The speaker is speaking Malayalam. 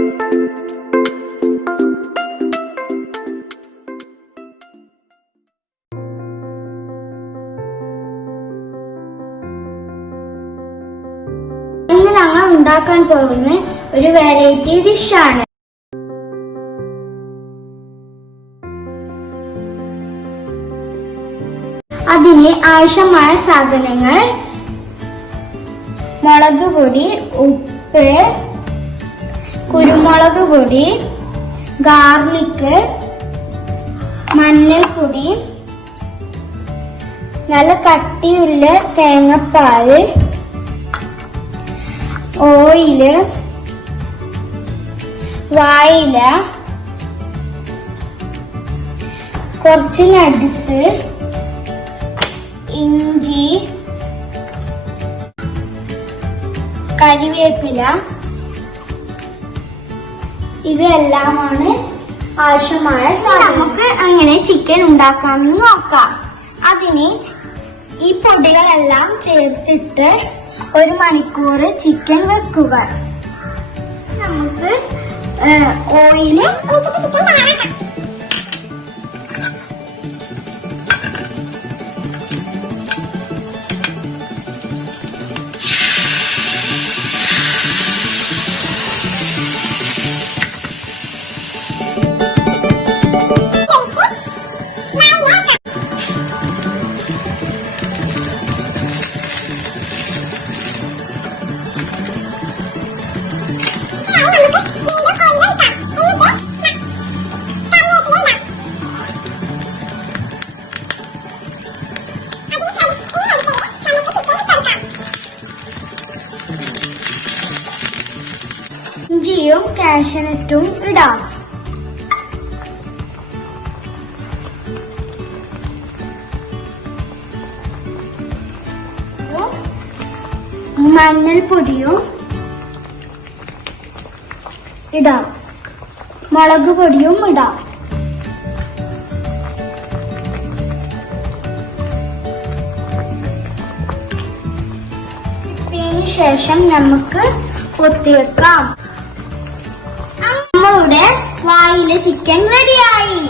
ഇന്ന് ഞങ്ങൾ ഉണ്ടാക്കാൻ പോകുന്ന ഒരു വെറൈറ്റി ഡിഷാണ്. അതിന് ആവശ്യമായ സാധനങ്ങൾ: മുളക് പൊടി, ഉപ്പ്, കുരുമുളക് പൊടി, ഗാർലിക്, മഞ്ഞൾപ്പൊടി, നല്ല കട്ടിയുള്ള തേങ്ങാപ്പാല്, ഓയില്, വായില, കുറച്ച് നട്ട്സ്, ഇഞ്ചി, കരിവേപ്പില, ഇതെല്ലാമാണ് ആവശ്യമായ സാധനം. നമുക്ക് അങ്ങനെ ചിക്കൻ ഉണ്ടാക്കാമെന്ന് നോക്കാം. അതിന് ഈ പൊടികളെല്ലാം ചേർത്തിട്ട് 1 മണിക്കൂർ ചിക്കൻ വെക്കുക. നമുക്ക് ഓയില് ഇഞ്ചിയും കാഷ്യൂനട്ടും ഇടാം. മഞ്ഞൾപ്പൊടിയും ഇടാം. മുളക് പൊടിയും ഇടാം. ഇട്ടതിന് ശേഷം നമുക്ക് പൊത്തിവെക്കാം. നമ്മളുടെ വായിലെ ചിക്കൻ റെഡിയായി.